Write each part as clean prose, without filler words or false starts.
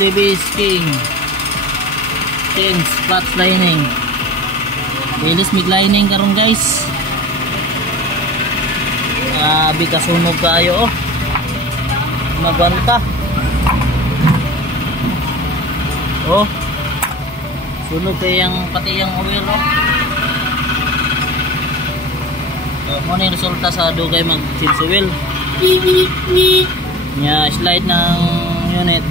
TVS King Spots lining. Ilis mig lining karon guys. Grabe kasunog kayo oh. Mabanta. Oh. Sunog kayang pati yung oil oh. Ano yung resulta sa dugay mag change oil. Nya slide ng unit.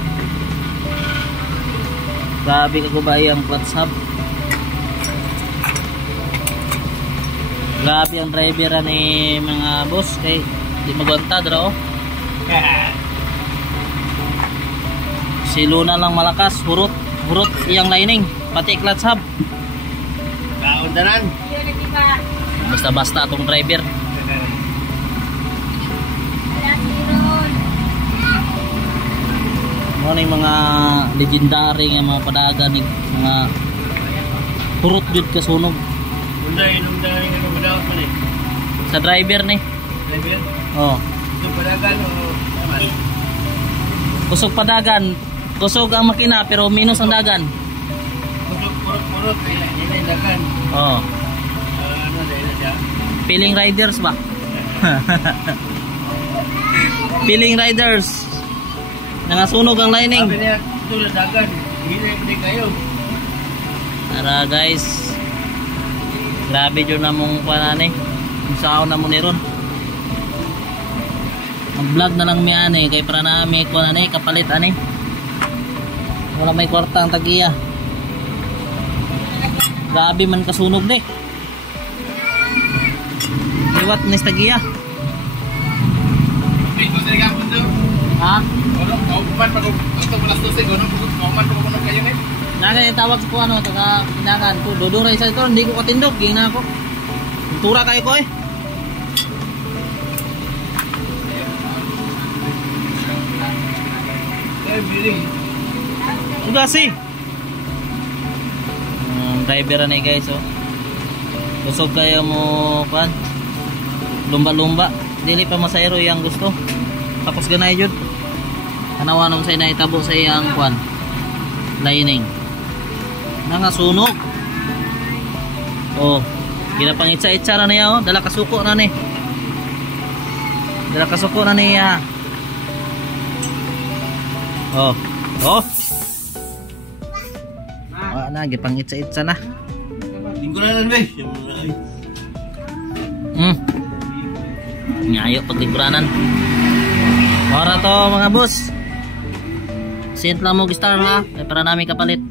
Grabe kagubay ang clutch hub. Grabe ang driver ni mga boss kay di magwanta dra oh. Si Luna lang malakas, hurot iyang lining, pati clutch hub. Kaundaran. Basta-basta atong driver. Ano yung mga legendary nga mga padagan ni mga hurot jud kasunog. Unday ano madawat man eh. Sa driver ni. Driver? Oh. Yung padagan o naman? Kusog padagan. Kusog ang makina pero minus ang dagan. Kusog purot nila yung dagan. Oh. Ano dahil na siya? Feeling riders ba? Feeling riders. Nangasunog ang lining. Sabi niya, ito na dagan. Hindi kayo. Tara guys. Grabe dyan na mong panani. Kung saan na mo niron. Mag-vlog na lang may ani. Kaya para na may kapalit ani. Wala may kwarta ang tagiya. Grabe man kasunog ni. Iwat nis tagiya. Ha? Nagay tawag ko ano taga tindakan ko dodoray sa ito hindi ko katindog ging na ako. Tura kayo ko eh. Udah sih. Driver na guys oh. Busog kayo mo kan. Lumba-lumba. Dili pa masayro yang gusto. Tapos ganay jud. Anawanom sa inaitabo sa iyang kwan. Lining. Nangasunog. Oh, ginapangitsa-itsa na niya oh, dala kasuko na ni. Dala kasuko na niya. Oh. Oh. Wala na, gipangitsa-itsa na. Lingkuranan ba? Ngayo pag lingkuranan. Para to mga boss. Sint lang mo gistar ha, para namin kapalit.